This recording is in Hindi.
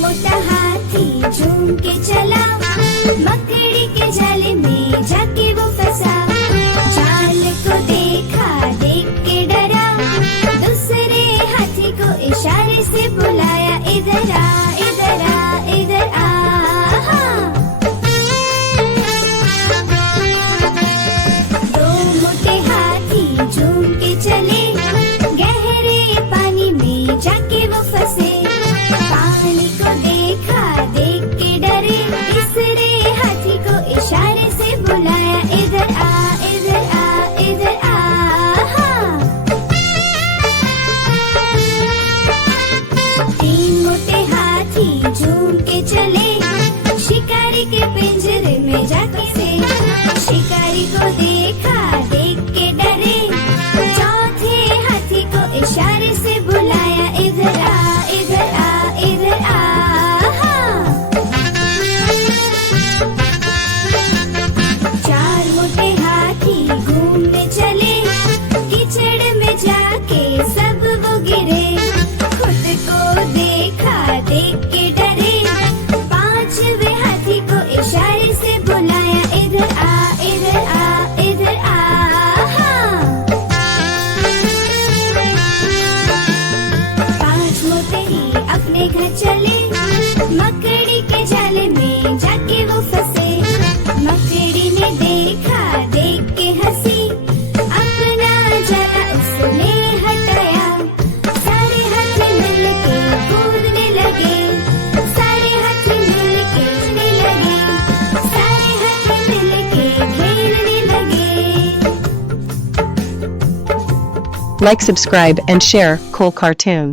मोटा हाथी झूम के चला, मकड़ी के जाले में जाके वो फंसा। जाल को देखा, देख के डरा, दूसरे हाथी को इशारे से बुलाया, इधर आ, इधर आ, इधर आ। दो मोटे हाथी झूम के चले, गहरे पानी में जाके वो फंसे। पानी को देखा, देख के डरे, तीसरे हाथी को इशारे से बुलाया, इधर आ, इधर आ, इधर आ। तीन मोटे हाथी झूम के चले, शिकारी के पिंजरे में जाके से। शिकारी को देखा, देख के डरे, चौथे हाथी को इशारे से बुलाया, इधर आ, इधर आ, इधर आ। चार मोटे हाथी घूमने चले, कीचड़ में जाके सब वो गिरे। खुद को देखा, देख के डरे, पांचवे हाथी को इशारे से बुलाया, इधर आ, इधर आ, इधर आ। पांच मोटे ही अपने घर चले, मकड़ी के जाले में जाके वो फंसे। मकड़ी ने देखा, देख के हंसी, अपना जाला उसने हटाया। सारे हाथी मिलके कूदने लगे, सारे हाथी मिलके उड़ने लगे, सारे हाथी मिलके खेलने लगे। Like, subscribe, and share. Cool Cartoon.